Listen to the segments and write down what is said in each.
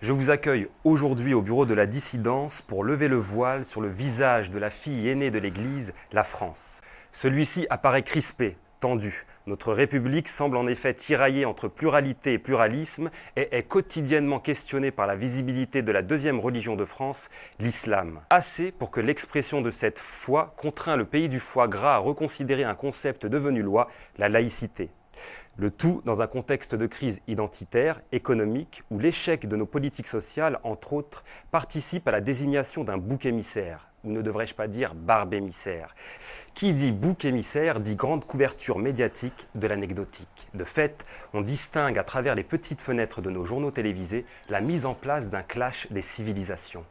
Je vous accueille aujourd'hui au bureau de la dissidence pour lever le voile sur le visage de la fille aînée de l'Église, la France. Celui-ci apparaît crispé, tendu. Notre République semble en effet tiraillée entre pluralité et pluralisme et est quotidiennement questionnée par la visibilité de la deuxième religion de France, l'islam. Assez pour que l'expression de cette foi contraint le pays du foie gras à reconsidérer un concept devenu loi, la laïcité. Le tout dans un contexte de crise identitaire, économique, où l'échec de nos politiques sociales, entre autres, participe à la désignation d'un bouc émissaire, ou ne devrais-je pas dire barbe émissaire. Qui dit bouc émissaire dit grande couverture médiatique de l'anecdotique. De fait, on distingue à travers les petites fenêtres de nos journaux télévisés la mise en place d'un clash des civilisations,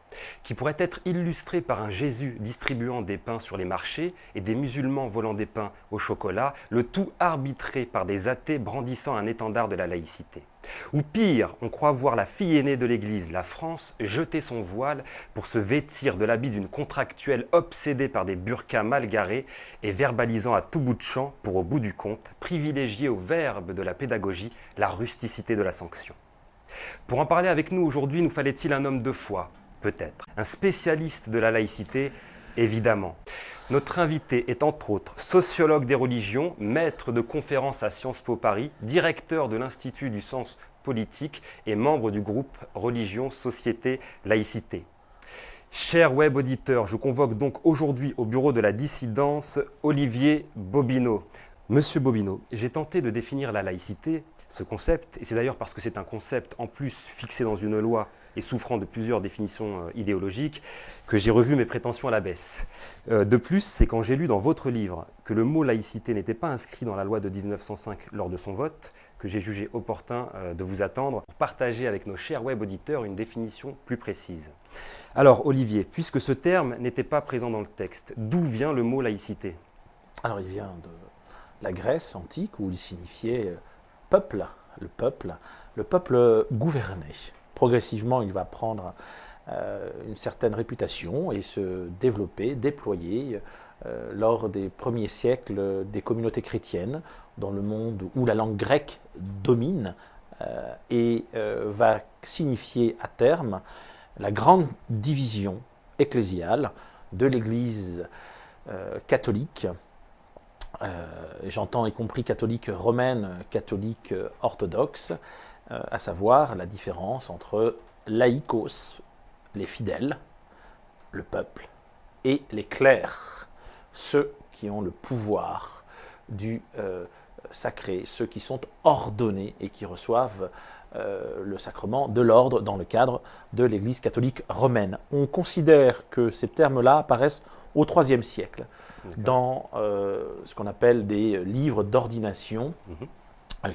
qui pourrait être illustré par un Jésus distribuant des pains sur les marchés et des musulmans volant des pains au chocolat, le tout arbitré par des athées brandissant un étendard de la laïcité. Ou pire, on croit voir la fille aînée de l'Église, la France, jeter son voile pour se vêtir de l'habit d'une contractuelle obsédée par des burqas mal garés et verbalisant à tout bout de champ, pour au bout du compte, privilégier au verbe de la pédagogie la rusticité de la sanction. Pour en parler avec nous aujourd'hui, nous fallait-il un homme de foi? Peut-être. Un spécialiste de la laïcité? Évidemment. Notre invité est entre autres sociologue des religions, maître de conférences à Sciences Po Paris, directeur de l'Institut du sens politique et membre du groupe Religion, Société, Laïcité. Chers web auditeurs, je convoque donc aujourd'hui au bureau de la dissidence Olivier Bobineau. Monsieur Bobineau, j'ai tenté de définir la laïcité, ce concept, et c'est d'ailleurs parce que c'est un concept en plus fixé dans une loi et souffrant de plusieurs définitions idéologiques, que j'ai revu mes prétentions à la baisse. De plus, c'est quand j'ai lu dans votre livre que le mot laïcité n'était pas inscrit dans la loi de 1905 lors de son vote, que j'ai jugé opportun de vous attendre pour partager avec nos chers web auditeurs une définition plus précise. Alors Olivier, puisque ce terme n'était pas présent dans le texte, d'où vient le mot laïcité? Alors il vient de la Grèce antique où il signifiait peuple, le peuple gouverné. Progressivement, il va prendre une certaine réputation et se développer, déployer lors des premiers siècles des communautés chrétiennes dans le monde où la langue grecque domine et va signifier à terme la grande division ecclésiale de l'Église catholique. J'entends y compris catholique romaine, catholique orthodoxe, à savoir la différence entre laïkos, les fidèles, le peuple, et les clercs, ceux qui ont le pouvoir du sacré, ceux qui sont ordonnés et qui reçoivent le sacrement de l'ordre dans le cadre de l'Église catholique romaine. On considère que ces termes-là apparaissent au IIIe siècle, dans ce qu'on appelle des livres d'ordination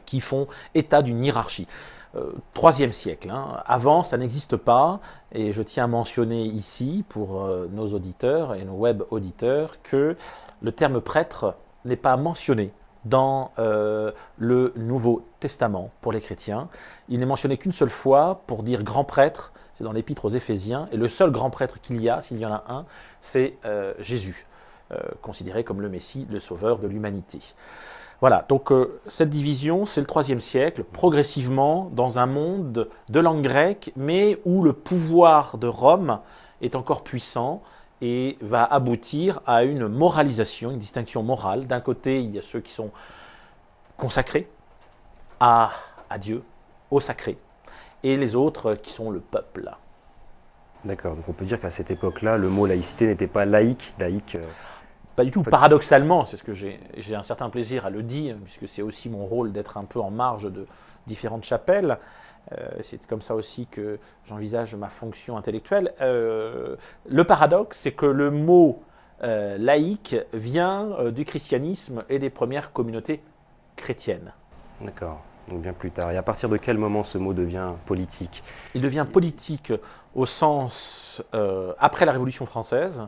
qui font état d'une hiérarchie. IIIe siècle, avant ça n'existe pas, et je tiens à mentionner ici pour nos auditeurs et nos web auditeurs que le terme prêtre n'est pas mentionné dans le Nouveau Testament pour les chrétiens. Il n'est mentionné qu'une seule fois pour dire grand prêtre, c'est dans l'Épître aux Éphésiens, et le seul grand prêtre qu'il y a, s'il y en a un, c'est Jésus, considéré comme le Messie, le sauveur de l'humanité. Voilà, donc cette division, c'est le IIIe siècle, progressivement dans un monde de langue grecque, mais où le pouvoir de Rome est encore puissant et va aboutir à une moralisation, une distinction morale. D'un côté, il y a ceux qui sont consacrés à Dieu, au sacré, et les autres qui sont le peuple. D'accord, donc on peut dire qu'à cette époque-là, le mot laïcité n'était pas laïque. Pas du tout, paradoxalement, c'est ce que j'ai un certain plaisir à le dire, puisque c'est aussi mon rôle d'être un peu en marge de différentes chapelles. C'est comme ça aussi que j'envisage ma fonction intellectuelle. Le paradoxe, c'est que le mot laïque vient du christianisme et des premières communautés chrétiennes. D'accord, donc bien plus tard. Et à partir de quel moment ce mot devient politique? Il devient politique au sens après la Révolution française.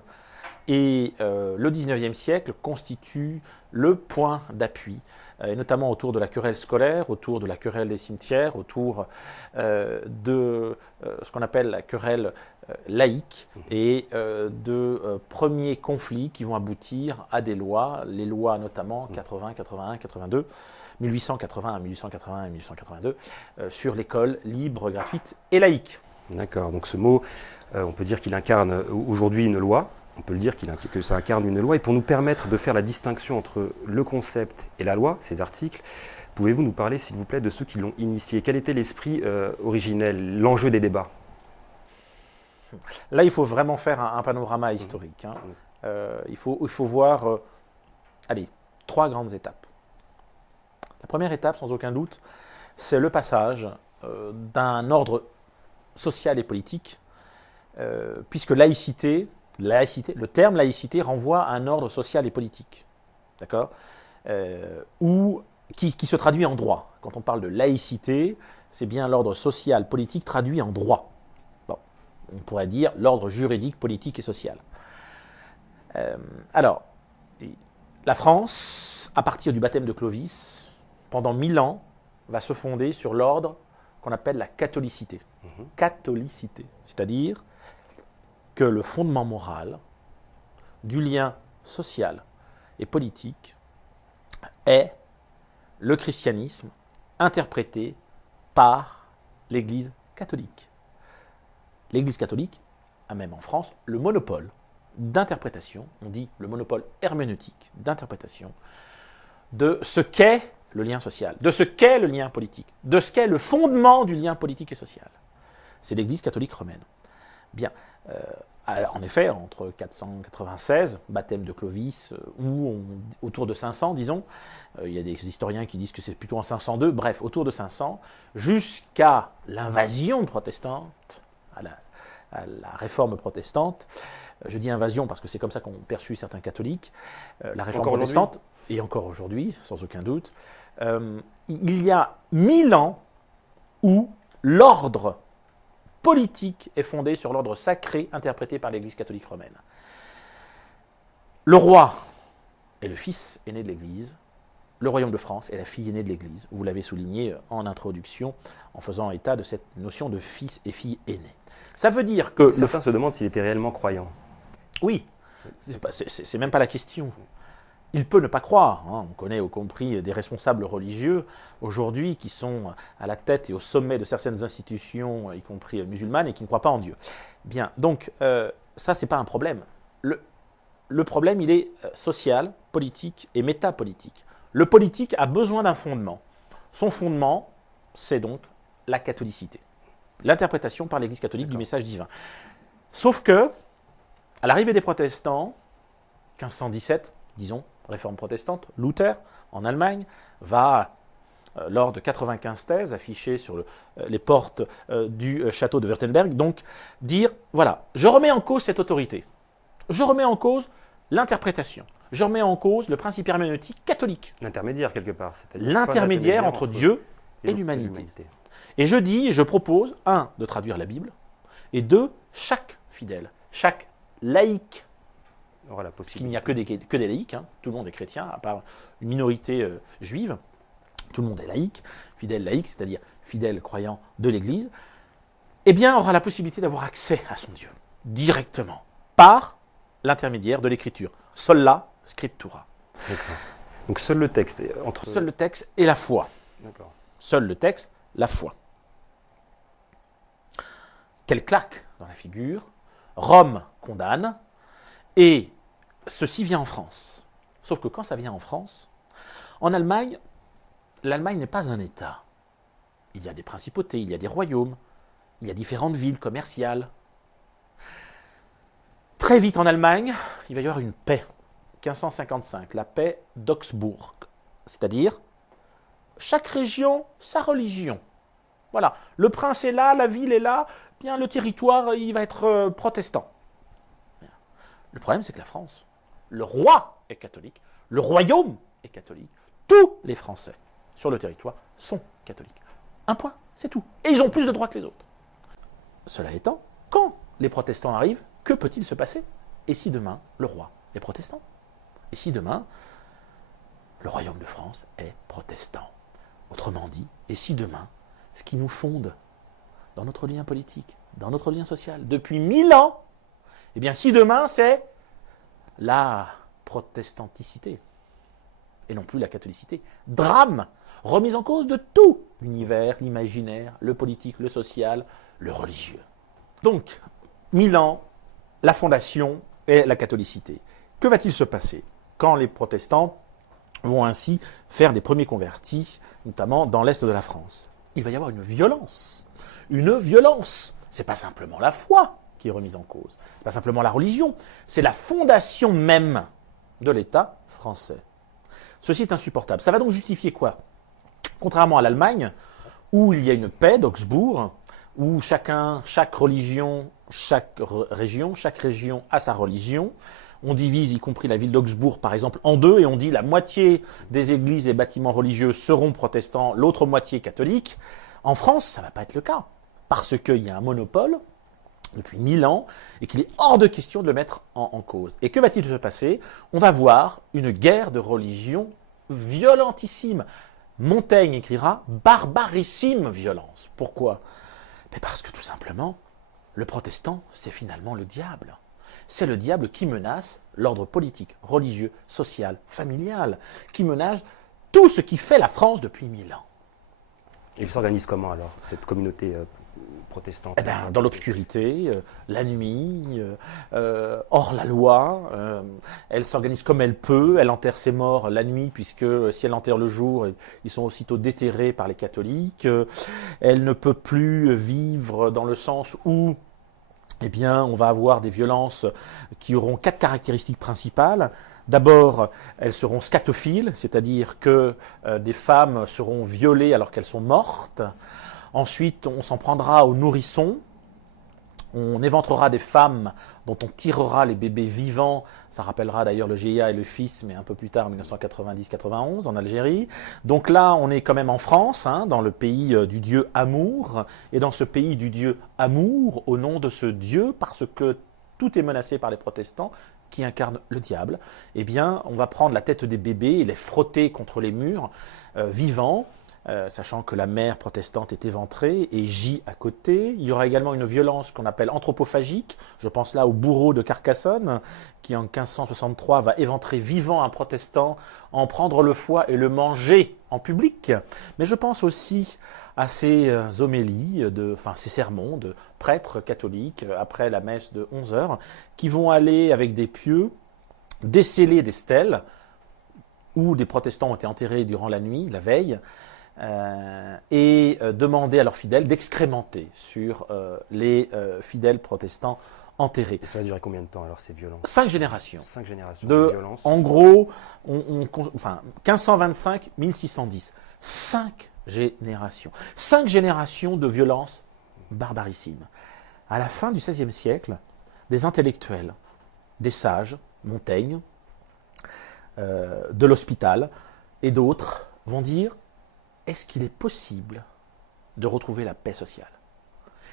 Et le XIXe siècle constitue le point d'appui, et notamment autour de la querelle scolaire, autour de la querelle des cimetières, autour de ce qu'on appelle la querelle laïque et de premiers conflits qui vont aboutir à des lois, les lois notamment 80, 81, 82, 1881, 1881 et 1882, sur l'école libre, gratuite et laïque. D'accord, donc ce mot, on peut dire qu'il incarne aujourd'hui une loi, on peut le dire que ça incarne une loi, et pour nous permettre de faire la distinction entre le concept et la loi, ces articles, pouvez-vous nous parler, s'il vous plaît, de ceux qui l'ont initié? Quel était l'esprit originel, l'enjeu des débats? Là, il faut vraiment faire un panorama historique. Hein. Il faut voir, allez, 3 grandes étapes. La première étape, sans aucun doute, c'est le passage d'un ordre social et politique, puisque laïcité, le terme laïcité renvoie à un ordre social et politique, d'accord, qui se traduit en droit. Quand on parle de laïcité, c'est bien l'ordre social, politique traduit en droit. Bon, on pourrait dire l'ordre juridique, politique et social. Alors, la France, à partir du baptême de Clovis, pendant 1000 ans, va se fonder sur l'ordre qu'on appelle la catholicité. Catholicité, c'est-à-dire que le fondement moral du lien social et politique est le christianisme interprété par l'Église catholique. L'Église catholique a même en France le monopole d'interprétation, on dit le monopole herméneutique d'interprétation de ce qu'est le lien social, de ce qu'est le lien politique, de ce qu'est le fondement du lien politique et social. C'est l'Église catholique romaine. Bien, en effet, entre 496, baptême de Clovis, ou autour de 500, disons, il y a des historiens qui disent que c'est plutôt en 502, bref, autour de 500, jusqu'à l'invasion protestante, à la réforme protestante. Je dis invasion parce que c'est comme ça qu'ont perçu certains catholiques, la réforme protestante, et encore aujourd'hui, sans aucun doute. Il y a 1000 ans où l'ordre politique est fondé sur l'ordre sacré interprété par l'Église catholique romaine. Le roi est le fils aîné de l'Église, le royaume de France est la fille aînée de l'Église. Vous l'avez souligné en introduction en faisant état de cette notion de fils et fille aînés. Ça veut dire que... Certains se demandent s'il était réellement croyant. Oui, c'est même pas la question. Il peut ne pas croire. Hein. On connaît y compris des responsables religieux aujourd'hui qui sont à la tête et au sommet de certaines institutions, y compris musulmanes, et qui ne croient pas en Dieu. Bien, donc ça, c'est pas un problème. Le problème, il est social, politique et métapolitique. Le politique a besoin d'un fondement. Son fondement, c'est donc la catholicité. L'interprétation par l'Église catholique du message divin. Sauf que, à l'arrivée des protestants, 1517, disons, réforme protestante, Luther, en Allemagne, va, lors de 95 thèses affichées sur les portes du château de Württemberg, donc dire, voilà, je remets en cause cette autorité. Je remets en cause l'interprétation. Je remets en cause le principe herméneutique catholique. L'intermédiaire, quelque part. L'intermédiaire entre Dieu et l'humanité. Et je dis, et je propose, 1, de traduire la Bible, et 2, chaque fidèle, chaque laïc, parce qu'il n'y a que des laïcs, hein, tout le monde est chrétien, à part une minorité juive, tout le monde est laïc, fidèle laïc, c'est-à-dire fidèle croyant de l'Église, eh bien aura la possibilité d'avoir accès à son Dieu, directement, par l'intermédiaire de l'Écriture. Sola scriptura. D'accord. Donc seul le texte. Seul le texte et la foi. D'accord. Seul le texte, la foi. Quelle claque dans la figure. Rome condamne, et ceci vient en France. Sauf que quand ça vient en France, en Allemagne, l'Allemagne n'est pas un État. Il y a des principautés, il y a des royaumes, il y a différentes villes commerciales. Très vite en Allemagne, il va y avoir une paix. 1555, la paix d'Augsbourg. C'est-à-dire, chaque région, sa religion. Voilà, le prince est là, la ville est là, bien le territoire, il va être protestant. Le problème, c'est que la France, le roi est catholique, le royaume est catholique, tous les Français sur le territoire sont catholiques. Un point, c'est tout. Et ils ont plus de droits que les autres. Cela étant, quand les protestants arrivent, que peut-il se passer? Et si demain, le roi est protestant? Et si demain, le royaume de France est protestant? Autrement dit, et si demain, ce qui nous fonde dans notre lien politique, dans notre lien social, depuis 1000 ans, eh bien si demain c'est la protestanticité, et non plus la catholicité, drame, remise en cause de tout l'univers, l'imaginaire, le politique, le social, le religieux. Donc, Milan, la fondation et la catholicité. Que va-t-il se passer quand les protestants vont ainsi faire des premiers convertis, notamment dans l'est de la France? Il va y avoir une violence. Une violence. C'est pas simplement la foi qui est remise en cause. C'est pas simplement la religion. C'est la fondation même de l'État français. Ceci est insupportable. Ça va donc justifier quoi? Contrairement à l'Allemagne, où il y a une paix d'Augsbourg, où chaque religion, chaque région a sa religion. On divise, y compris la ville d'Augsbourg, par exemple, en deux, et on dit la moitié des églises et bâtiments religieux seront protestants, l'autre moitié catholiques. En France, ça ne va pas être le cas, parce qu'il y a un monopole depuis 1000 ans, et qu'il est hors de question de le mettre en cause. Et que va-t-il se passer? On va voir une guerre de religion violentissime. Montaigne écrira « barbarissime violence ». Pourquoi? Mais parce que tout simplement, le protestant, c'est finalement le diable. C'est le diable qui menace l'ordre politique, religieux, social, familial, qui menace tout ce qui fait la France depuis 1000 ans. Et il s'organise comment alors, cette communauté protestante? Eh bien, dans l'obscurité, la nuit, hors la loi. Elle s'organise comme elle peut. Elle enterre ses morts la nuit, puisque si elle enterre le jour, ils sont aussitôt déterrés par les catholiques. Elle ne peut plus vivre dans le sens où, eh bien, on va avoir des violences qui auront 4 caractéristiques principales. D'abord, elles seront scatophiles, c'est-à-dire que des femmes seront violées alors qu'elles sont mortes. Ensuite, on s'en prendra aux nourrissons. On éventrera des femmes dont on tirera les bébés vivants. Ça rappellera d'ailleurs le GIA et le FIS, mais un peu plus tard, en 1990-91, en Algérie. Donc là, on est quand même en France, dans le pays du dieu Amour. Et dans ce pays du dieu Amour, au nom de ce dieu, parce que tout est menacé par les protestants, qui incarnent le diable, eh bien, on va prendre la tête des bébés et les frotter contre les murs vivants, sachant que la mère protestante est éventrée et gît à côté. Il y aura également une violence qu'on appelle anthropophagique. Je pense là au bourreau de Carcassonne, qui en 1563 va éventrer vivant un protestant, en prendre le foie et le manger en public. Mais je pense aussi à ces homélies, ces sermons de prêtres catholiques après la messe de 11h, qui vont aller avec des pieux déceler des stèles où des protestants ont été enterrés durant la nuit, la veille, et demander à leurs fidèles d'excrémenter sur les fidèles protestants enterrés. Et ça va durer combien de temps alors ces violences? 5 générations. 5 générations de violence. En gros, 1525-1610. 5 générations. 5 générations de violence barbarissime. À la fin du XVIe siècle, des intellectuels, des sages, Montaigne, de l'Hospital et d'autres vont dire: est-ce qu'il est possible de retrouver la paix sociale?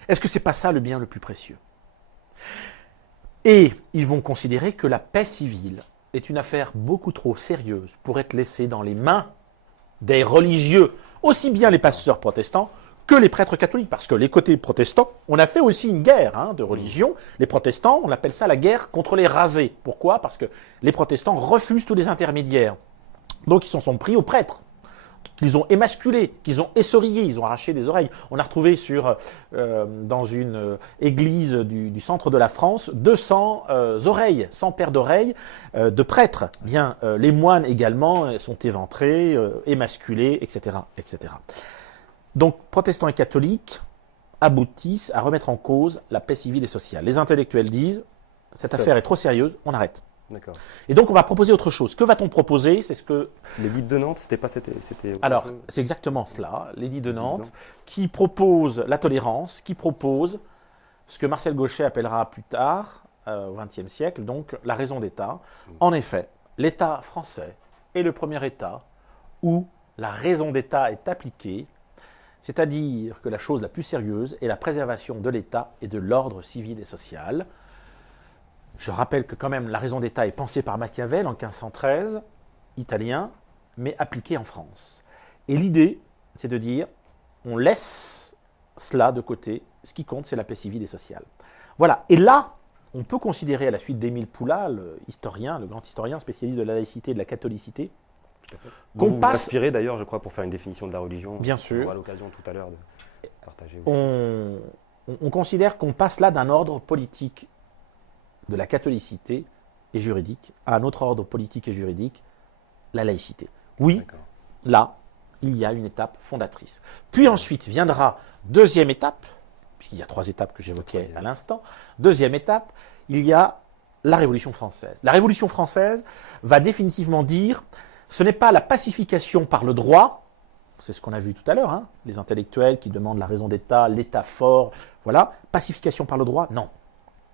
Est-ce que c'est pas ça le bien le plus précieux? Et ils vont considérer que la paix civile est une affaire beaucoup trop sérieuse pour être laissée dans les mains des religieux, aussi bien les pasteurs protestants que les prêtres catholiques. Parce que les côtés protestants, on a fait aussi une guerre de religion. Les protestants, on appelle ça la guerre contre les rasés. Pourquoi? Parce que les protestants refusent tous les intermédiaires. Donc ils s'en sont pris aux prêtres, qu'ils ont émasculés, qu'ils ont essorillés, ils ont arraché des oreilles. On a retrouvé dans une église du centre de la France 200 oreilles, 100 paires d'oreilles de prêtres. Bien, les moines également sont éventrés, émasculés, etc., etc. Donc, protestants et catholiques aboutissent à remettre en cause la paix civile et sociale. Les intellectuels disent: cette affaire est trop sérieuse, on arrête. D'accord. Et donc, on va proposer autre chose. Que va-t-on proposer? C'est ce que... L'édit de Nantes, c'était. Alors, c'est exactement cela. L'édit de Nantes, qui propose la tolérance, qui propose ce que Marcel Gauchet appellera plus tard, au XXe siècle, donc la raison d'État. En effet, l'État français est le premier État où la raison d'État est appliquée, c'est-à-dire que la chose la plus sérieuse est la préservation de l'État et de l'ordre civil et social. Je rappelle que quand même la raison d'État est pensée par Machiavel en 1513, italien, mais appliquée en France. Et l'idée, c'est de dire, on laisse cela de côté, ce qui compte, c'est la paix civile et sociale. Voilà, et là, on peut considérer, à la suite d'Émile Poulain, le grand historien spécialiste de la laïcité et de la catholicité, qu'on vous inspirez d'ailleurs, je crois, pour faire une définition de la religion. Bien sûr. On aura l'occasion tout à l'heure de partager aussi. on considère qu'on passe là d'un ordre politique de la catholicité et juridique à un autre ordre politique et juridique, la laïcité. Oui, là, il y a une étape fondatrice. Puis ensuite viendra deuxième étape, puisqu'il y a 3 étapes que j'évoquais à l'instant. Deuxième étape, il y a la Révolution française. La Révolution française va définitivement dire, ce n'est pas la pacification par le droit, c'est ce qu'on a vu tout à l'heure, hein, les intellectuels qui demandent la raison d'État, l'État fort, voilà, pacification par le droit, non.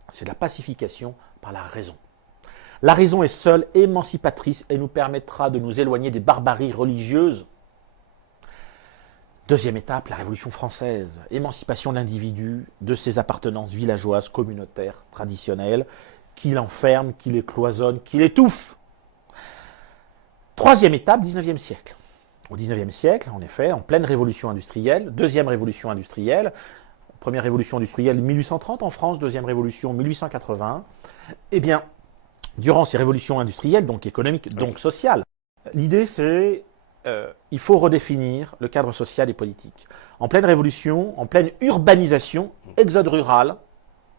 C'est la pacification par la raison. La raison est seule émancipatrice et nous permettra de nous éloigner des barbaries religieuses. Deuxième étape, la Révolution française, émancipation de l'individu, de ses appartenances villageoises, communautaires, traditionnelles, qui l'enferment, qui les cloisonnent, qui l'étouffent. Troisième étape, 19e siècle. Au 19e siècle, en effet, en pleine révolution industrielle, deuxième révolution industrielle, première révolution industrielle 1830 en France, deuxième révolution 1880, eh bien, durant ces révolutions industrielles, donc économiques, donc sociales, l'idée c'est il faut redéfinir le cadre social et politique. En pleine révolution, en pleine urbanisation, exode rural,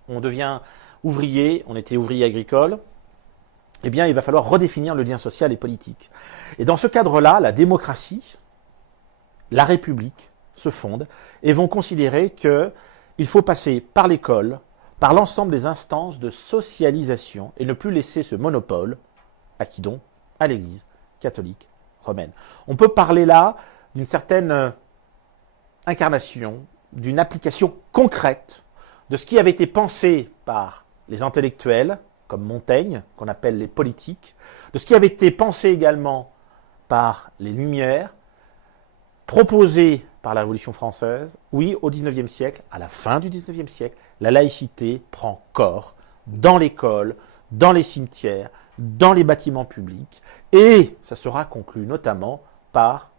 on devient ouvrier, on était ouvrier agricole, eh bien il va falloir redéfinir le lien social et politique. Et dans ce cadre-là, la démocratie, la République se fondent et vont considérer qu'il faut passer par l'école, par l'ensemble des instances de socialisation et ne plus laisser ce monopole, à qui donc? À l'Église catholique romaine. On peut parler là d'une certaine incarnation, d'une application concrète de ce qui avait été pensé par les intellectuels, comme Montaigne, qu'on appelle les politiques, de ce qui avait été pensé également par les Lumières, proposé par la Révolution française. Oui, au XIXe siècle, à la fin du XIXe siècle, la laïcité prend corps dans l'école, dans les cimetières, dans les bâtiments publics, et ça sera conclu notamment par,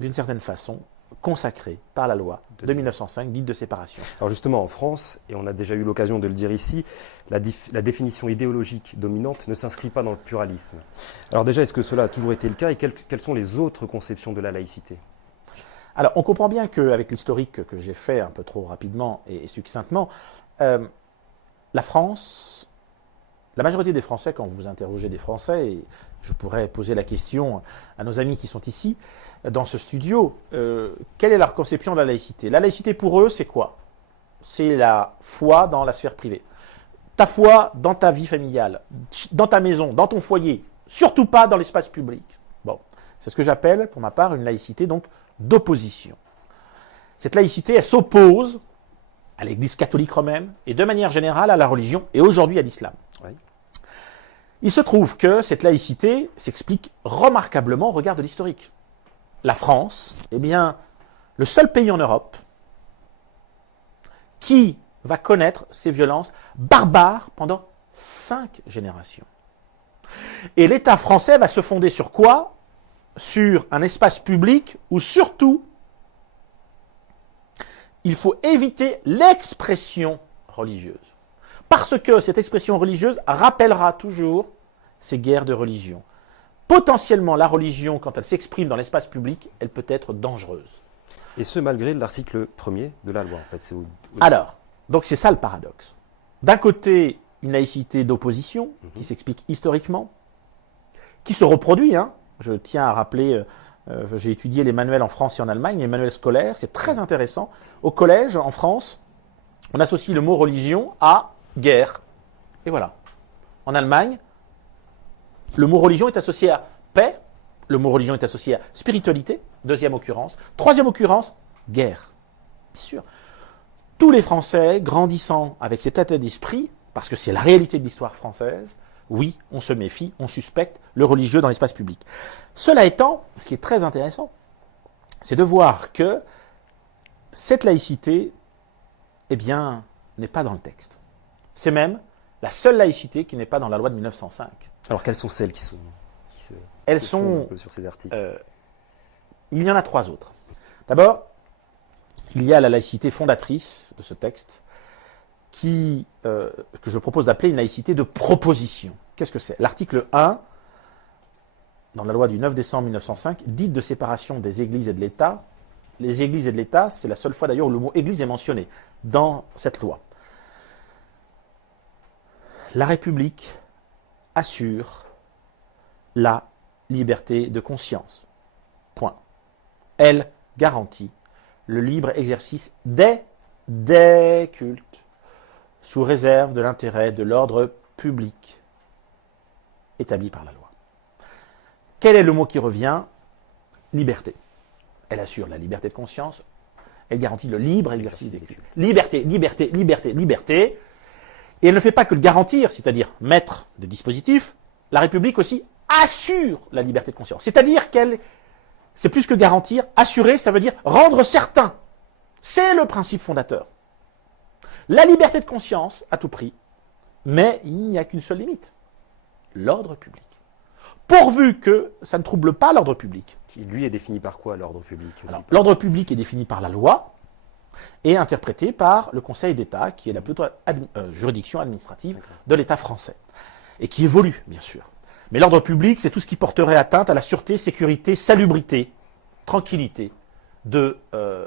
d'une certaine façon, consacré par la loi de 1905, dite de séparation. Alors justement, en France, et on a déjà eu l'occasion de le dire ici, la définition idéologique dominante ne s'inscrit pas dans le pluralisme. Alors déjà, est-ce que cela a toujours été le cas, et quelles sont les autres conceptions de la laïcité ? Alors, on comprend bien qu'avec l'historique que j'ai fait un peu trop rapidement et succinctement, la France, la majorité des Français, quand vous interrogez des Français, et je pourrais poser la question à nos amis qui sont ici, dans ce studio, quelle est leur conception de la laïcité? La laïcité pour eux, c'est quoi? C'est la foi dans la sphère privée. Ta foi dans ta vie familiale, dans ta maison, dans ton foyer, surtout pas dans l'espace public. Bon, c'est ce que j'appelle, pour ma part, une laïcité donc d'opposition. Cette laïcité, elle s'oppose à l'Église catholique romaine et de manière générale à la religion et aujourd'hui à l'islam. Oui. Il se trouve que cette laïcité s'explique remarquablement au regard de l'historique. La France, eh bien, le seul pays en Europe qui va connaître ces violences barbares pendant 5 générations. Et l'État français va se fonder sur quoi? Sur un espace public où surtout il faut éviter l'expression religieuse. Parce que cette expression religieuse rappellera toujours ces guerres de religion. Potentiellement, la religion, quand elle s'exprime dans l'espace public, elle peut être dangereuse. Et ce, malgré l'article 1er de la loi, en fait. Alors, donc c'est ça le paradoxe. D'un côté, une laïcité d'opposition, qui s'explique historiquement, qui se reproduit, hein. Je tiens à rappeler, j'ai étudié les manuels en France et en Allemagne, les manuels scolaires, c'est très intéressant. Au collège, en France, on associe le mot religion à guerre. Et voilà. En Allemagne, le mot religion est associé à paix, le mot religion est associé à spiritualité, deuxième occurrence. Troisième occurrence, guerre. Bien sûr. Tous les Français, grandissant avec cet état d'esprit, parce que c'est la réalité de l'histoire française, oui, on se méfie, on suspecte le religieux dans l'espace public. Cela étant, ce qui est très intéressant, c'est de voir que cette laïcité, eh bien, n'est pas dans le texte. C'est même la seule laïcité qui n'est pas dans la loi de 1905. Alors, quelles sont celles qui se fondent un peu sur ces articles? Il y en a 3 autres. D'abord, il y a la laïcité fondatrice de ce texte, que je propose d'appeler une laïcité de proposition. Qu'est-ce que c'est? L'article 1, dans la loi du 9 décembre 1905, dite de séparation des églises et de l'État, les églises et de l'État, c'est la seule fois d'ailleurs où le mot église est mentionné dans cette loi. La République assure la liberté de conscience. Point. Elle garantit le libre exercice des cultes, sous réserve de l'intérêt de l'ordre public établi par la loi. Quel est le mot qui revient? Liberté. Elle assure la liberté de conscience, elle garantit le libre exercice des cultes. Liberté, liberté, liberté, liberté. Et elle ne fait pas que le garantir, c'est-à-dire mettre des dispositifs, la République aussi assure la liberté de conscience. C'est-à-dire qu'elle, c'est plus que garantir, assurer, ça veut dire rendre certain. C'est le principe fondateur. La liberté de conscience à tout prix, mais il n'y a qu'une seule limite, l'ordre public. Pourvu que ça ne trouble pas l'ordre public. Qui, lui, est défini par quoi, l'ordre public aussi? Alors, l'ordre public est défini par la loi et interprété par le Conseil d'État, qui est la plus haute juridiction administrative de l'État français, et qui évolue, bien sûr. Mais l'ordre public, c'est tout ce qui porterait atteinte à la sûreté, sécurité, salubrité, tranquillité de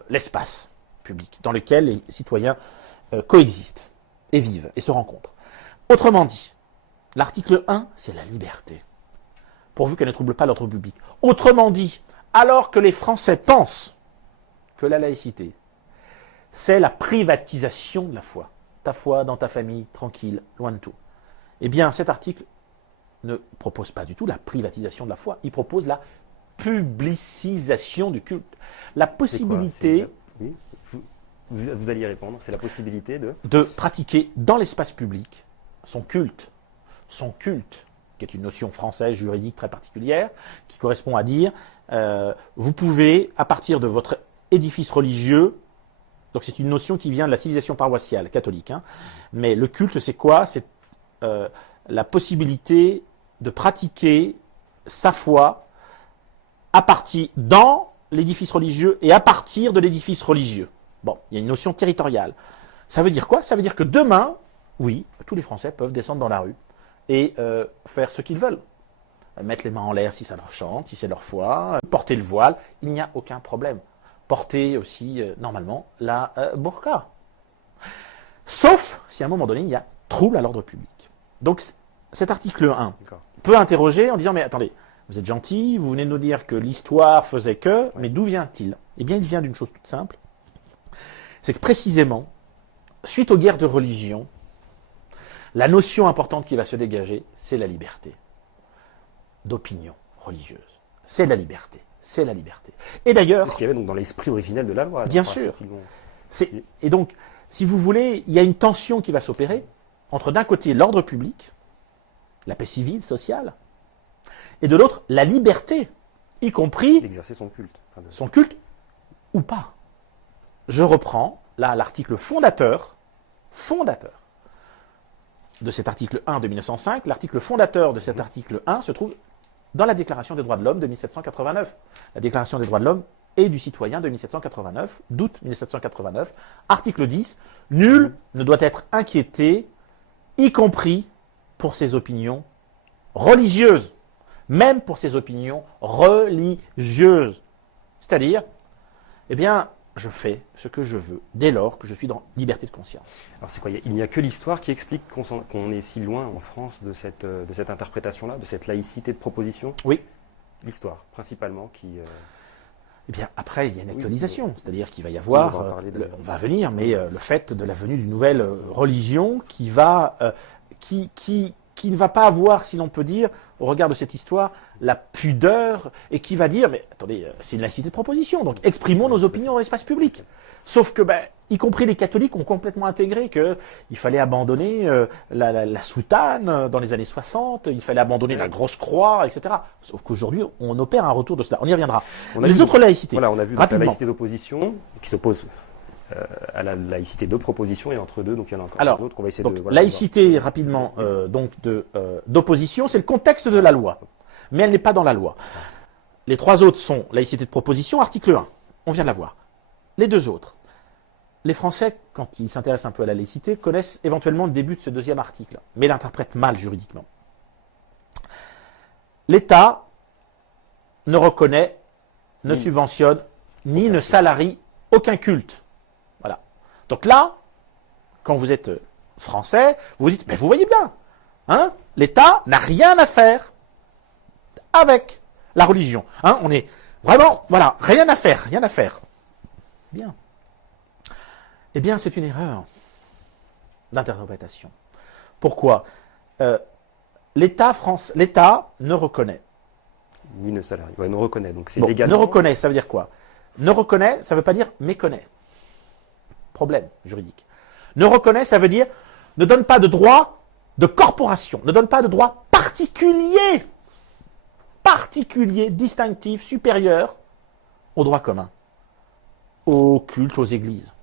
l'espace public, dans lequel les citoyens coexistent et vivent et se rencontrent. Autrement dit, l'article 1, c'est la liberté, pourvu qu'elle ne trouble pas l'ordre public. Autrement dit, alors que les Français pensent que la laïcité, c'est la privatisation de la foi, ta foi dans ta famille, tranquille, loin de tout, eh bien cet article ne propose pas du tout la privatisation de la foi, il propose la publicisation du culte. La possibilité... Oui, vous alliez répondre, c'est la possibilité de pratiquer dans l'espace public son culte, qui est une notion française juridique très particulière, qui correspond à dire, vous pouvez, à partir de votre édifice religieux, donc c'est une notion qui vient de la civilisation paroissiale catholique, hein, mais le culte c'est quoi? C'est la possibilité de pratiquer sa foi à partir dans l'édifice religieux et à partir de l'édifice religieux. Bon, il y a une notion territoriale. Ça veut dire quoi? Ça veut dire que demain, oui, tous les Français peuvent descendre dans la rue et faire ce qu'ils veulent. Mettre les mains en l'air si ça leur chante, si c'est leur foi, porter le voile, il n'y a aucun problème. Porter aussi, normalement, la burqa. Sauf si à un moment donné, il y a trouble à l'ordre public. Donc, cet article 1 peut interroger en disant, mais attendez, vous êtes gentil, vous venez de nous dire que l'histoire faisait que, mais d'où vient-il? Eh bien, il vient d'une chose toute simple, c'est que précisément, suite aux guerres de religion, la notion importante qui va se dégager, c'est la liberté d'opinion religieuse. C'est la liberté. C'est la liberté. Et d'ailleurs... C'est ce qu'il y avait donc dans l'esprit originel de la loi. Bien sûr. Et donc, si vous voulez, il y a une tension qui va s'opérer entre d'un côté l'ordre public, la paix civile, sociale, et de l'autre la liberté, y compris... d'exercer son culte. Son culte ou pas. Je reprends là l'article fondateur de cet article 1 de 1905. L'article fondateur de cet article 1 se trouve dans la Déclaration des droits de l'homme de 1789. La Déclaration des droits de l'homme et du citoyen de 1789, d'août 1789. Article 10, nul ne doit être inquiété, y compris pour ses opinions religieuses, même pour ses opinions religieuses. C'est-à-dire, eh bien, je fais ce que je veux, dès lors que je suis dans liberté de conscience. Alors c'est quoi? Il n'y a que l'histoire qui explique qu'on est si loin en France de cette interprétation-là, de cette laïcité de proposition? Oui. L'histoire, principalement, qui... Eh bien, après, il y a une actualisation, c'est-à-dire qu'il va y avoir, on va venir, mais le fait de la venue d'une nouvelle religion qui va, qui ne va pas avoir, si l'on peut dire, au regard de cette histoire, la pudeur, et qui va dire, mais attendez, c'est une laïcité de proposition, donc exprimons nos opinions dans l'espace public. Sauf que, y compris les catholiques ont complètement intégré qu'il fallait abandonner la soutane dans les années 60, il fallait abandonner la grosse croix, etc. Sauf qu'aujourd'hui, on opère un retour de cela. On y reviendra. Les autres laïcités. Voilà, on a vu la laïcité d'opposition qui s'oppose à la laïcité de proposition, et entre deux, donc il y en a encore d'autres qu'on va essayer de... Voilà, laïcité, rapidement, d'opposition, c'est le contexte de la loi, mais elle n'est pas dans la loi. Les trois autres sont laïcité de proposition, article 1, on vient de la voir. Les deux autres, les Français, quand ils s'intéressent un peu à la laïcité, connaissent éventuellement le début de ce deuxième article, mais l'interprètent mal juridiquement. L'État ne reconnaît, ne subventionne ni ne salarie aucun culte. Voilà. Donc là, quand vous êtes français, vous vous dites, mais vous voyez bien, hein, l'État n'a rien à faire avec la religion. Hein, on est vraiment, voilà, rien à faire, rien à faire. Bien. Eh bien, c'est une erreur d'interprétation. Pourquoi l'État ne reconnaît. Ni ne salarie. Ouais, ne reconnaît. Donc c'est Bon, légalement. ne reconnaît, ça veut dire quoi? Ne reconnaît, ça ne veut pas dire méconnaît. Problème juridique. Ne reconnaît, ça veut dire ne donne pas de droit de corporation, ne donne pas de droit particulier, distinctif, supérieur au droit commun, au culte, aux églises.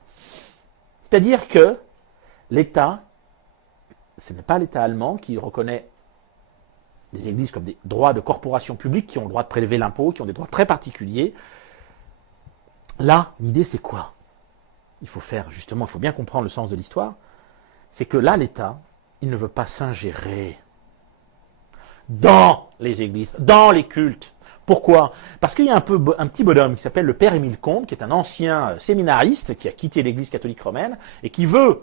C'est-à-dire que l'État, ce n'est pas l'État allemand qui reconnaît les églises comme des droits de corporation publique qui ont le droit de prélever l'impôt, qui ont des droits très particuliers. Là, l'idée c'est quoi? Il faut bien comprendre le sens de l'histoire. C'est que là, l'État, il ne veut pas s'ingérer dans les églises, dans les cultes. Pourquoi? Parce qu'il y a un petit bonhomme qui s'appelle le père Émile Combes, qui est un ancien séminariste qui a quitté l'Église catholique romaine et qui veut,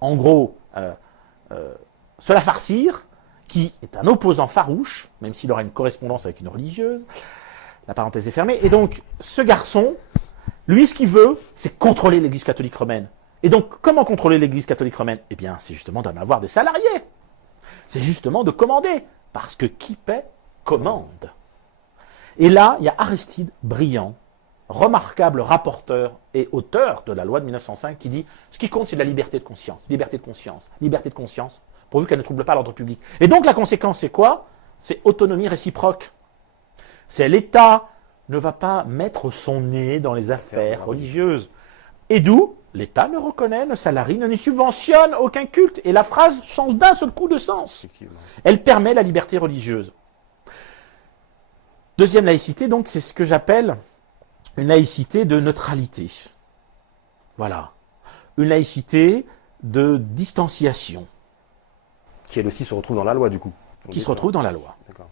en gros, se la farcir, qui est un opposant farouche, même s'il aura une correspondance avec une religieuse. La parenthèse est fermée. Et donc, ce garçon, lui, ce qu'il veut, c'est contrôler l'Église catholique romaine. Et donc, comment contrôler l'Église catholique romaine? Eh bien, c'est justement d'en avoir des salariés. C'est justement de commander. Parce que qui paie, commande. Et là, il y a Aristide Briand, remarquable rapporteur et auteur de la loi de 1905, qui dit « Ce qui compte, c'est la liberté de conscience. Liberté de conscience. Liberté de conscience. » Pourvu qu'elle ne trouble pas l'ordre public. Et donc, la conséquence, c'est quoi? C'est autonomie réciproque. C'est l'État ne va pas mettre son nez dans les affaires religieuses. Et d'où l'État ne reconnaît, ne salarie, ne subventionne aucun culte. Et la phrase change d'un seul coup de sens. Elle permet la liberté religieuse. Deuxième laïcité, donc, c'est ce que j'appelle une laïcité de neutralité. Voilà. Une laïcité de distanciation. Qui elle aussi se retrouve dans la loi, du coup. Qui se retrouve dans la loi. D'accord.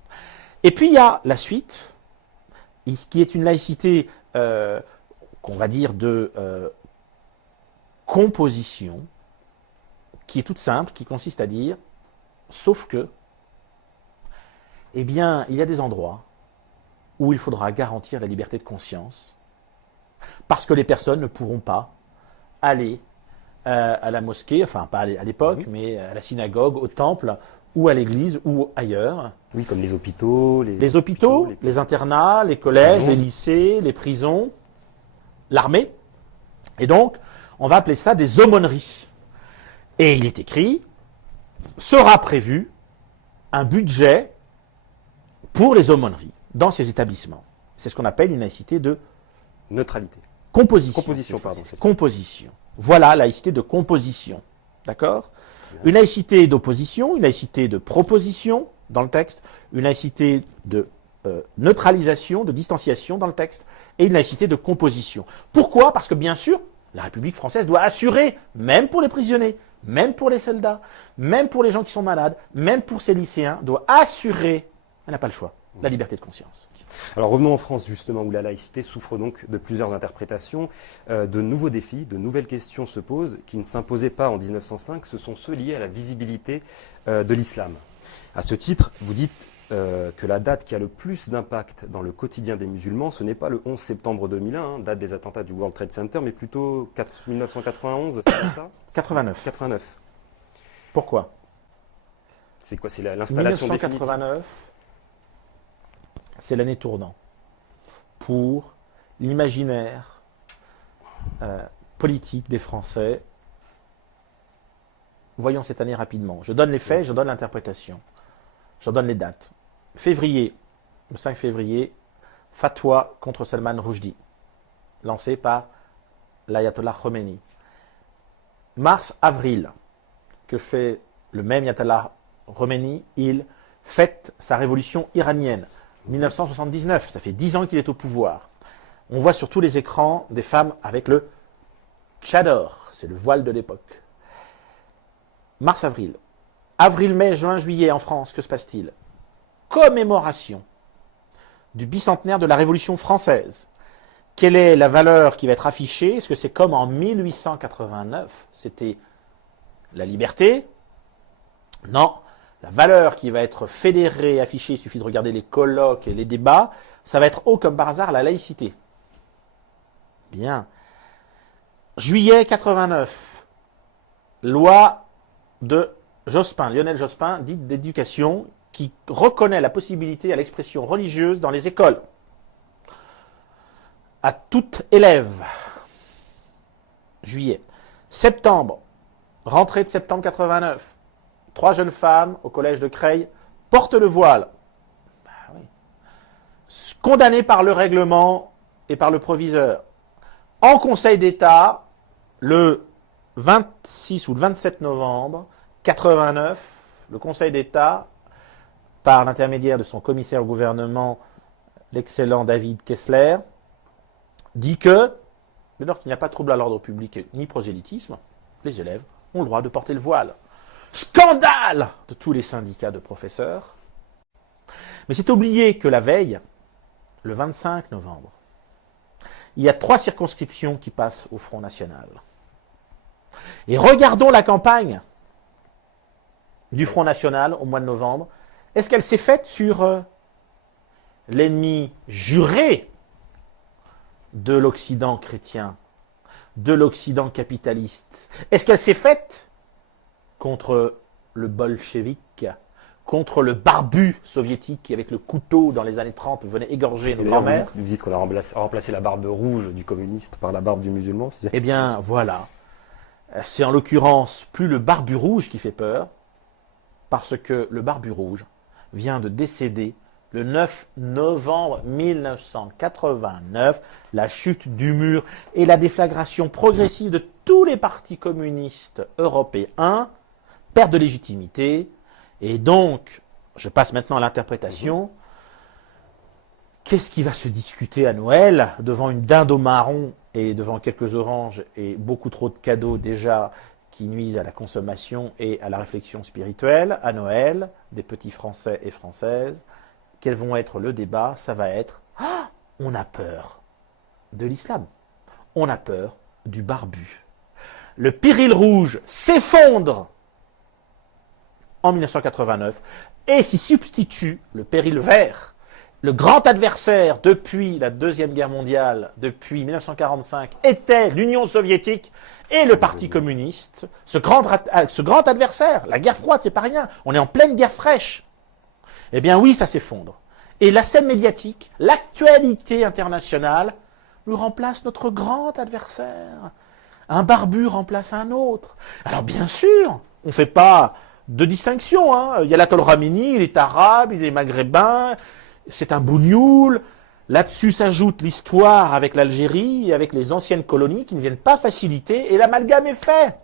Et puis il y a la suite, qui est une laïcité, qu'on va dire, de composition, qui est toute simple, qui consiste à dire, sauf que, eh bien, il y a des endroits où il faudra garantir la liberté de conscience, parce que les personnes ne pourront pas aller à la mosquée, enfin pas à l'époque, mais à la synagogue, au temple, ou à l'église, ou ailleurs. Oui, comme les hôpitaux. Les hôpitaux, les internats, les collèges, les lycées, les prisons, l'armée. Et donc, on va appeler ça des aumôneries. Et il est écrit, sera prévu un budget pour les aumôneries dans ces établissements. C'est ce qu'on appelle une laïcité de neutralité. Composition. Composition. Voilà, laïcité de composition. D'accord? Une laïcité d'opposition, une laïcité de proposition dans le texte, une laïcité de neutralisation, de distanciation dans le texte, et une laïcité de composition. Pourquoi? Parce que bien sûr, la République française doit assurer, même pour les prisonniers, même pour les soldats, même pour les gens qui sont malades, même pour ces lycéens, doit assurer, elle n'a pas le choix, la liberté de conscience. Alors revenons en France justement, où la laïcité souffre donc de plusieurs interprétations, de nouveaux défis, de nouvelles questions se posent, qui ne s'imposaient pas en 1905, ce sont ceux liés à la visibilité de l'islam. À ce titre, vous dites que la date qui a le plus d'impact dans le quotidien des musulmans, ce n'est pas le 11 septembre 2001, date des attentats du World Trade Center, mais plutôt 1991, c'est ça? 89. 89. Pourquoi? C'est quoi? C'est l'installation définitive? 1989, c'est l'année tournant pour l'imaginaire politique des Français. Voyons cette année rapidement. Je donne les faits, je donne l'interprétation. Je donne les dates. Février, le 5 février, fatwa contre Salman Rushdie, lancé par l'ayatollah Khomeini. Mars-avril, que fait le même ayatollah Khomeini? Il fête sa révolution iranienne. 1979, ça fait 10 ans qu'il est au pouvoir. On voit sur tous les écrans des femmes avec le tchador, c'est le voile de l'époque. Mars-avril. Avril, mai, juin, juillet en France, que se passe-t-il? Commémoration du bicentenaire de la Révolution française. Quelle est la valeur qui va être affichée? Est-ce que c'est comme en 1889? C'était la liberté? Non. La valeur qui va être fédérée, affichée, il suffit de regarder les colloques et les débats, ça va être haut comme par hasard la laïcité. Bien. Juillet 89, loi de Jospin, Lionel Jospin, dite d'éducation, qui reconnaît la possibilité à l'expression religieuse dans les écoles. À tout élève. Juillet. Septembre. Rentrée de septembre 89. 3 jeunes femmes au collège de Creil portent le voile. Ben oui. Condamnées par le règlement et par le proviseur. En Conseil d'État, le 26 ou le 27 novembre 89, le Conseil d'État, par l'intermédiaire de son commissaire au gouvernement, l'excellent David Kessler, dit que, dès lors qu'il n'y a pas de trouble à l'ordre public ni prosélytisme, les élèves ont le droit de porter le voile. Scandale de tous les syndicats de professeurs. Mais c'est oublié que la veille, le 25 novembre, il y a 3 circonscriptions qui passent au Front National. Et regardons la campagne du Front National au mois de novembre. Est-ce qu'elle s'est faite sur l'ennemi juré de l'Occident chrétien, de l'Occident capitaliste? Est-ce qu'elle s'est faite contre le bolchevique, contre le barbu soviétique qui, avec le couteau dans les années 30, venait égorger nos grands-mères? Vous dites qu'on a remplacé la barbe rouge du communiste par la barbe du musulman. Eh bien, voilà. C'est en l'occurrence plus le barbu rouge qui fait peur, parce que le barbu rouge vient de décéder le 9 novembre 1989, la chute du mur et la déflagration progressive de tous les partis communistes européens perdent de légitimité. Et donc, je passe maintenant à l'interprétation. Qu'est-ce qui va se discuter à Noël devant une dinde au marron et devant quelques oranges et beaucoup trop de cadeaux déjà qui nuisent à la consommation et à la réflexion spirituelle à Noël, des petits Français et Françaises? Quels vont être le débat? Ça va être on a peur de l'islam, on a peur du barbu. Le péril rouge s'effondre en 1989 et s'y substitue le péril vert. Le grand adversaire depuis la Deuxième Guerre mondiale, depuis 1945, était l'Union soviétique et le Parti communiste. Ce grand adversaire, la guerre froide, c'est pas rien. On est en pleine guerre fraîche. Eh bien oui, ça s'effondre. Et la scène médiatique, l'actualité internationale, nous remplace notre grand adversaire. Un barbu remplace un autre. Alors bien sûr, on ne fait pas de distinction. Hein. Il y a l'Atol Ramini, il est arabe, il est maghrébin, c'est un bougnoul. Là-dessus s'ajoute l'histoire avec l'Algérie et avec les anciennes colonies qui ne viennent pas faciliter, et l'amalgame est fait.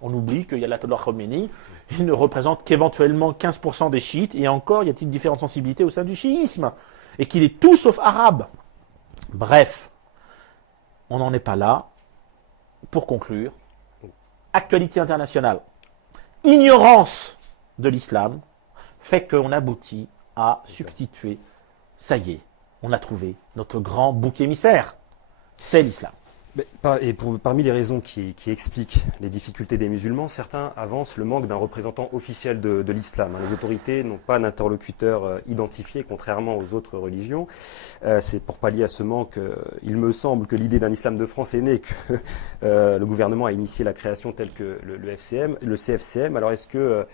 On oublie qu'il y a l'Atol Khomeini, il ne représente qu'éventuellement 15% des chiites, et encore y a-t-il différentes sensibilités au sein du chiisme, et qu'il est tout sauf arabe. Bref, on n'en est pas là. Pour conclure, actualité internationale, ignorance de l'islam fait qu'on aboutit à substituer, ça y est, on a trouvé notre grand bouc émissaire, c'est l'islam. Parmi les raisons qui expliquent les difficultés des musulmans, certains avancent le manque d'un représentant officiel de l'islam. Les autorités n'ont pas d'interlocuteur identifié, contrairement aux autres religions. C'est pour pallier à ce manque, il me semble que l'idée d'un islam de France est née, que le gouvernement a initié la création telle que le CFCM. Alors est-ce que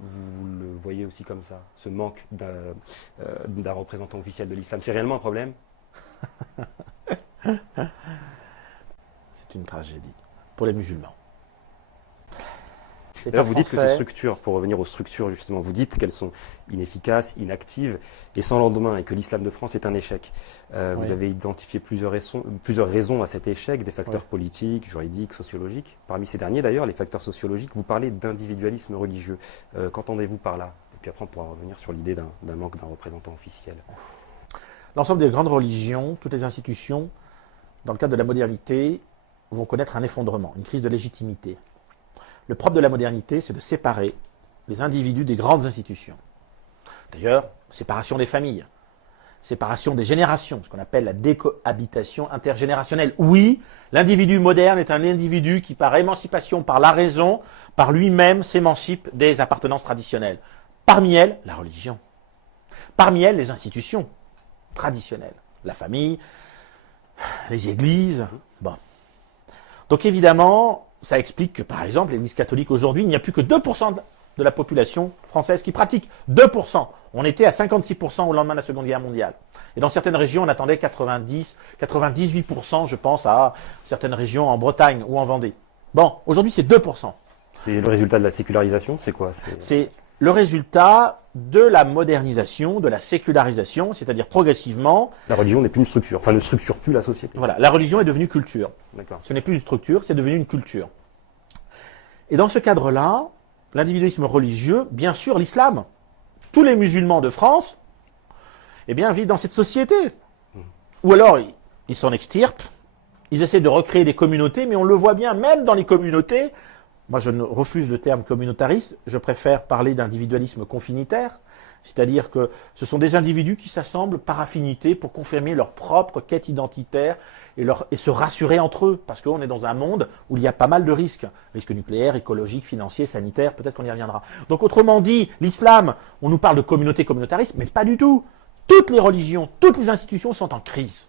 vous le voyez aussi comme ça, ce manque d'un représentant officiel de l'islam? C'est réellement un problème? C'est une tragédie pour les musulmans. Là, vous dites que ces structures, pour revenir aux structures justement, vous dites qu'elles sont inefficaces, inactives et sans lendemain, et que l'islam de France est un échec. Oui. Vous avez identifié plusieurs raisons à cet échec, des facteurs politiques, juridiques, sociologiques. Parmi ces derniers d'ailleurs, les facteurs sociologiques, vous parlez d'individualisme religieux. Qu'entendez-vous par là? Et puis après, on pourra revenir sur l'idée d'un manque d'un représentant officiel. L'ensemble des grandes religions, toutes les institutions, dans le cadre de la modernité, vont connaître un effondrement, une crise de légitimité. Le propre de la modernité, c'est de séparer les individus des grandes institutions. D'ailleurs, séparation des familles. séparation des générations, ce qu'on appelle la décohabitation intergénérationnelle. Oui, l'individu moderne est un individu qui, par émancipation, par la raison, par lui-même, s'émancipe des appartenances traditionnelles. Parmi elles, la religion. Parmi elles, les institutions traditionnelles. La famille, les églises. Bon. Donc évidemment, ça explique que, par exemple, l'Église catholique aujourd'hui, il n'y a plus que 2% de la population française qui pratique. 2%. On était à 56% au lendemain de la Seconde Guerre mondiale. Et dans certaines régions, on attendait 98%, je pense, à certaines régions en Bretagne ou en Vendée. Bon, aujourd'hui, c'est 2%. C'est le résultat de la sécularisation, c'est quoi? C'est le résultat de la modernisation, de la sécularisation, c'est-à-dire progressivement. La religion n'est plus une structure, enfin ne structure plus la société. Voilà, la religion est devenue culture. D'accord. Ce n'est plus une structure, c'est devenu une culture. Et dans ce cadre-là, l'individualisme religieux, bien sûr, l'islam. Tous les musulmans de France, eh bien, vivent dans cette société. Ou alors, ils s'en extirpent, ils essaient de recréer des communautés, mais on le voit bien, même dans les communautés. Moi, je refuse le terme communautariste, je préfère parler d'individualisme confinitaire, c'est-à-dire que ce sont des individus qui s'assemblent par affinité pour confirmer leur propre quête identitaire et se rassurer entre eux, parce qu'on est dans un monde où il y a pas mal de risques, risques nucléaires, écologiques, financiers, sanitaires, peut-être qu'on y reviendra. Donc autrement dit, l'islam, on nous parle de communauté communautariste, mais pas du tout. Toutes les religions, toutes les institutions sont en crise,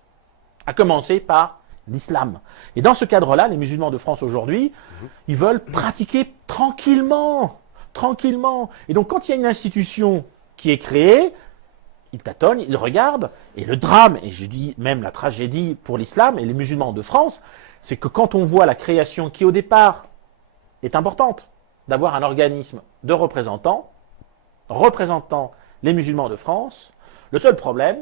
à commencer par l'islam. Et dans ce cadre-là, les musulmans de France aujourd'hui, ils veulent pratiquer tranquillement. Et donc quand il y a une institution qui est créée, ils tâtonnent, ils regardent, et le drame, et je dis même la tragédie pour l'islam et les musulmans de France, c'est que quand on voit la création qui au départ est importante, d'avoir un organisme de représentants, représentant les musulmans de France, le seul problème,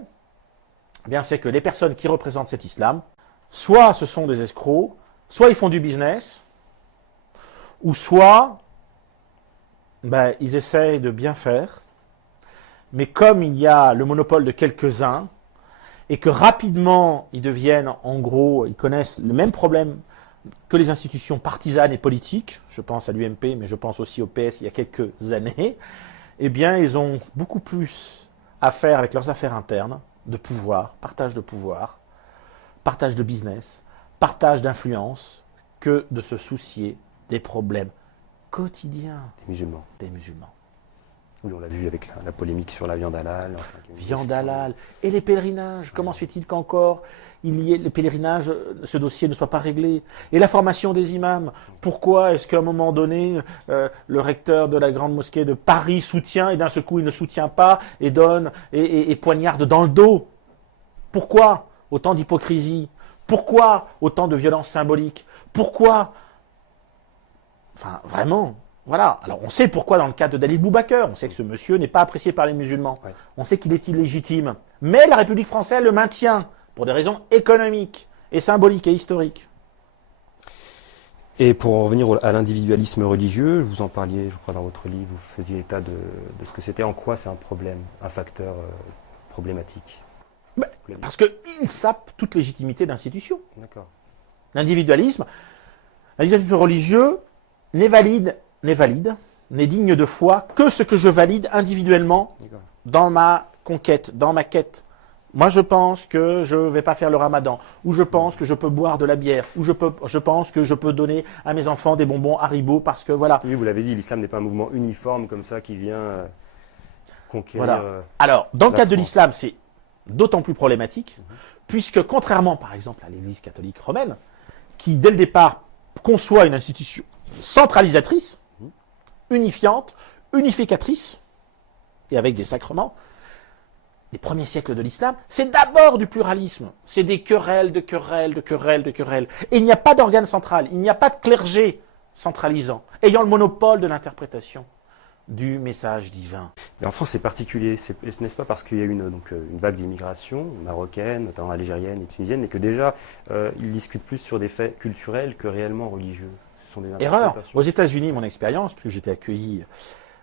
eh bien, c'est que les personnes qui représentent cet islam, soit ce sont des escrocs, soit ils font du business, ou soit ils essayent de bien faire, mais comme il y a le monopole de quelques-uns, et que rapidement ils deviennent, en gros, ils connaissent le même problème que les institutions partisanes et politiques, je pense à l'UMP, mais je pense aussi au PS il y a quelques années, eh bien ils ont beaucoup plus à faire avec leurs affaires internes, de pouvoir, partage de business, partage d'influence, que de se soucier des problèmes quotidiens des musulmans. Oui, on l'a vu avec la polémique sur la viande halal. Enfin, viande halal. Et les pèlerinages, comment se fait-il qu'encore il y ait les pèlerinages, ce dossier ne soit pas réglé? Et la formation des imams, pourquoi est-ce qu'à un moment donné, le recteur de la grande mosquée de Paris soutient et d'un seul coup il ne soutient pas et donne et poignarde dans le dos? Pourquoi autant d'hypocrisie? Pourquoi autant de violence symbolique? Pourquoi? Enfin, vraiment, voilà. Alors, on sait pourquoi dans le cas de Dalil Boubaker. On sait que ce monsieur n'est pas apprécié par les musulmans. Ouais. On sait qu'il est illégitime. Mais la République française le maintient pour des raisons économiques et symboliques et historiques. Et pour en revenir à l'individualisme religieux, vous en parliez, je crois, dans votre livre, vous faisiez état de ce que c'était. En quoi c'est un problème, un facteur problématique? Parce qu'il sape toute légitimité d'institution. D'accord. L'individualisme religieux n'est valide, n'est digne de foi que ce que je valide individuellement dans ma conquête, dans ma quête. Moi, je pense que je ne vais pas faire le ramadan, ou je pense que je peux boire de la bière, ou je pense que je peux donner à mes enfants des bonbons Haribo parce que voilà. Oui, vous l'avez dit, l'islam n'est pas un mouvement uniforme comme ça qui vient conquérir. Voilà. Alors, dans le cadre de l'islam, c'est d'autant plus problématique, puisque contrairement, par exemple, à l'Église catholique romaine, qui, dès le départ, conçoit une institution centralisatrice, unifiante, unificatrice, et avec des sacrements, les premiers siècles de l'islam, c'est d'abord du pluralisme. C'est des querelles, de querelles. Et il n'y a pas d'organe central, il n'y a pas de clergé centralisant, ayant le monopole de l'interprétation du message divin. Mais en France, c'est particulier, n'est-ce pas parce qu'il y a eu une vague d'immigration marocaine, notamment algérienne et tunisienne, et que déjà, ils discutent plus sur des faits culturels que réellement religieux. Ce sont des Erreur. Aux États-Unis, mon expérience, puisque j'étais accueilli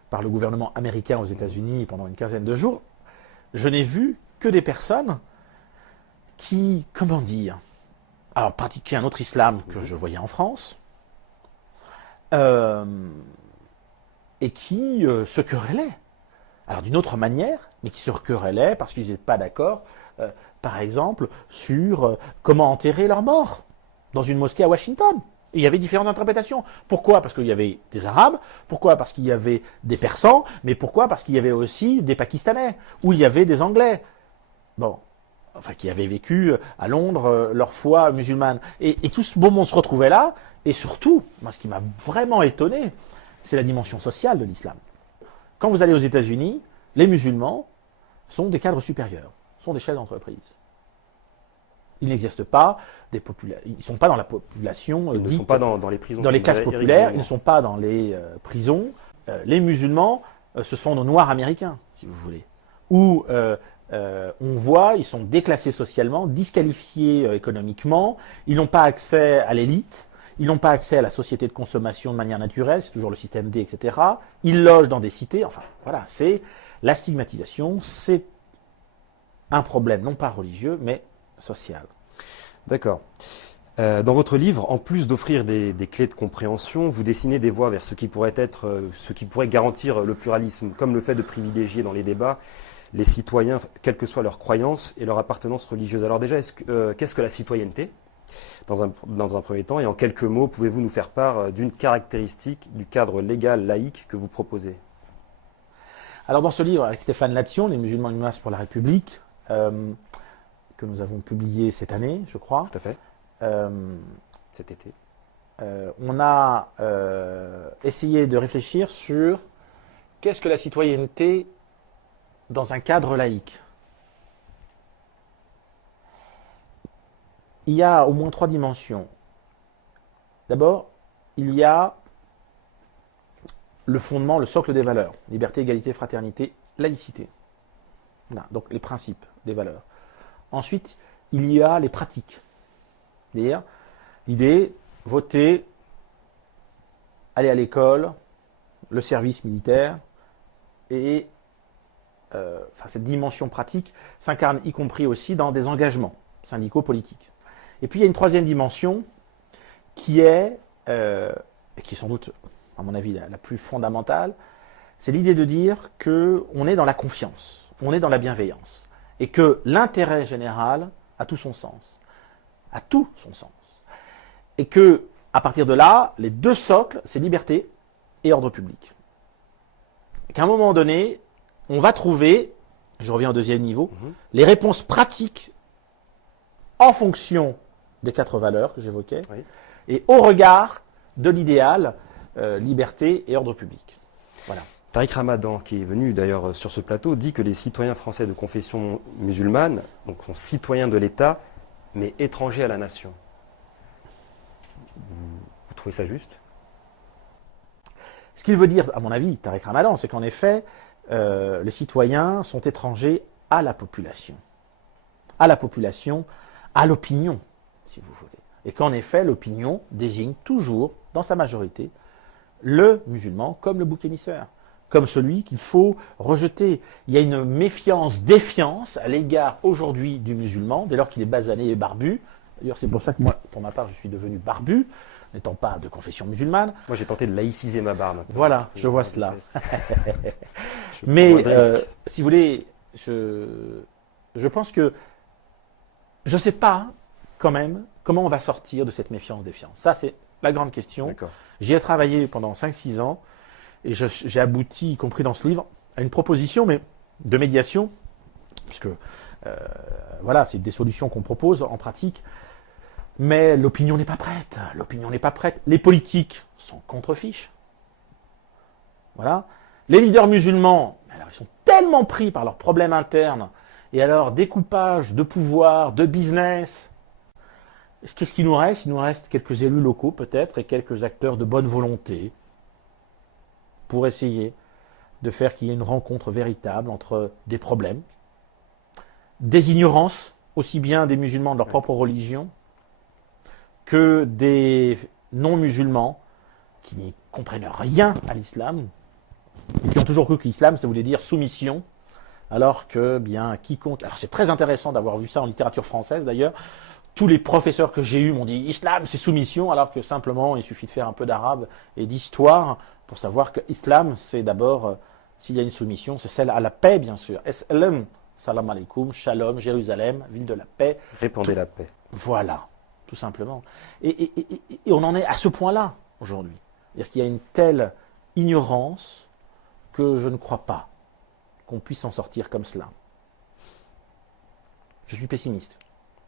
par le gouvernement américain aux États-Unis pendant une quinzaine de jours, je n'ai vu que des personnes qui, comment dire, alors pratiquaient un autre islam que je voyais en France, et qui se querellaient Alors d'une autre manière, mais qui se querellaient parce qu'ils n'étaient pas d'accord, par exemple, sur comment enterrer leurs morts dans une mosquée à Washington. Et il y avait différentes interprétations. Pourquoi? Parce qu'il y avait des Arabes. Pourquoi? Parce qu'il y avait des Persans. Mais pourquoi? Parce qu'il y avait aussi des Pakistanais. Ou il y avait des Anglais. Bon. Enfin, qui avaient vécu à Londres leur foi musulmane. Et tout ce beau monde se retrouvait là. Et surtout, moi, ce qui m'a vraiment étonné, c'est la dimension sociale de l'islam. Quand vous allez aux États-Unis, les musulmans sont des cadres supérieurs, sont des chefs d'entreprise. Ils n'existent pas, ils ne sont pas dans la population. Ils ne sont pas dans les prisons. Dans les classes populaires, ils ne sont pas dans les prisons. Les musulmans, ce sont nos noirs américains, si vous voulez. Où on voit, ils sont déclassés socialement, disqualifiés économiquement, ils n'ont pas accès à l'élite. Ils n'ont pas accès à la société de consommation de manière naturelle, c'est toujours le système D, etc. Ils logent dans des cités, enfin voilà, c'est la stigmatisation, c'est un problème non pas religieux, mais social. D'accord. Dans votre livre, en plus d'offrir des clés de compréhension, vous dessinez des voies vers ce qui pourrait garantir le pluralisme, comme le fait de privilégier dans les débats les citoyens, quelles que soient leurs croyances et leur appartenance religieuse. Alors déjà, qu'est-ce que la citoyenneté ? Dans un premier temps, et en quelques mots, pouvez-vous nous faire part d'une caractéristique du cadre légal laïque que vous proposez? Alors dans ce livre, avec Stéphane Lattion, Les musulmans une menace pour la République, que nous avons publié cette année, je crois. Tout à fait. Cet été. On a essayé de réfléchir sur qu'est-ce que la citoyenneté dans un cadre laïque. Il y a au moins 3 dimensions. D'abord, il y a le fondement, le socle des valeurs. Liberté, égalité, fraternité, laïcité. Voilà, donc les principes des valeurs. Ensuite, il y a les pratiques. C'est-à-dire, l'idée, voter, aller à l'école, le service militaire, et cette dimension pratique s'incarne y compris aussi dans des engagements syndicaux, politiques. Et puis il y a une troisième dimension qui est, et qui est sans doute, à mon avis, la plus fondamentale, c'est l'idée de dire qu'on est dans la confiance, on est dans la bienveillance, et que l'intérêt général a tout son sens, a tout son sens. Et que, à partir de là, les 2 socles, c'est liberté et ordre public. Et qu'à un moment donné, on va trouver, je reviens au 2e niveau, les réponses pratiques en fonction des 4 valeurs que j'évoquais, oui, et au regard de l'idéal, liberté et ordre public. Voilà. Tariq Ramadan, qui est venu d'ailleurs sur ce plateau, dit que les citoyens français de confession musulmane sont citoyens de l'État, mais étrangers à la nation. Vous trouvez ça juste? Ce qu'il veut dire, à mon avis, Tariq Ramadan, c'est qu'en effet, les citoyens sont étrangers à la population. À la population, à l'opinion, si vous voulez. Et qu'en effet, l'opinion désigne toujours, dans sa majorité, le musulman comme le bouc émissaire, comme celui qu'il faut rejeter. Il y a une méfiance-défiance à l'égard aujourd'hui du musulman, dès lors qu'il est basané et barbu. D'ailleurs, c'est pour ça que moi, pour ma part, je suis devenu barbu, n'étant pas de confession musulmane. Moi, j'ai tenté de laïciser ma barbe. Voilà, je vois cela. Mais, si vous voulez, je pense que je ne sais pas, quand même, comment on va sortir de cette méfiance-défiance. Ça, c'est la grande question. J'y ai travaillé pendant 5-6 ans et j'ai abouti, y compris dans ce livre, à une proposition de médiation, puisque voilà, c'est des solutions qu'on propose en pratique, mais l'opinion n'est pas prête. L'opinion n'est pas prête. Les politiques sont contre-fiches. Voilà. Les leaders musulmans, alors, ils sont tellement pris par leurs problèmes internes et alors découpage de pouvoir, de business. Qu'est-ce qu'il nous reste? Il nous reste quelques élus locaux peut-être et quelques acteurs de bonne volonté pour essayer de faire qu'il y ait une rencontre véritable entre des problèmes, des ignorances, aussi bien des musulmans de leur propre religion que des non-musulmans qui n'y comprennent rien à l'islam et qui ont toujours cru que l'islam, ça voulait dire soumission, alors que bien quiconque... Alors c'est très intéressant d'avoir vu ça en littérature française d'ailleurs. Tous les professeurs que j'ai eus m'ont dit « Islam, c'est soumission », alors que simplement, il suffit de faire un peu d'arabe et d'histoire pour savoir que l'islam, c'est d'abord s'il y a une soumission, c'est celle à la paix, bien sûr. Es'lem, salam alaikum, shalom, Jérusalem, ville de la paix. Répandez la paix. Voilà, tout simplement. Et on en est à ce point-là aujourd'hui. C'est-à-dire qu'il y a une telle ignorance que je ne crois pas qu'on puisse s'en sortir comme cela. Je suis pessimiste.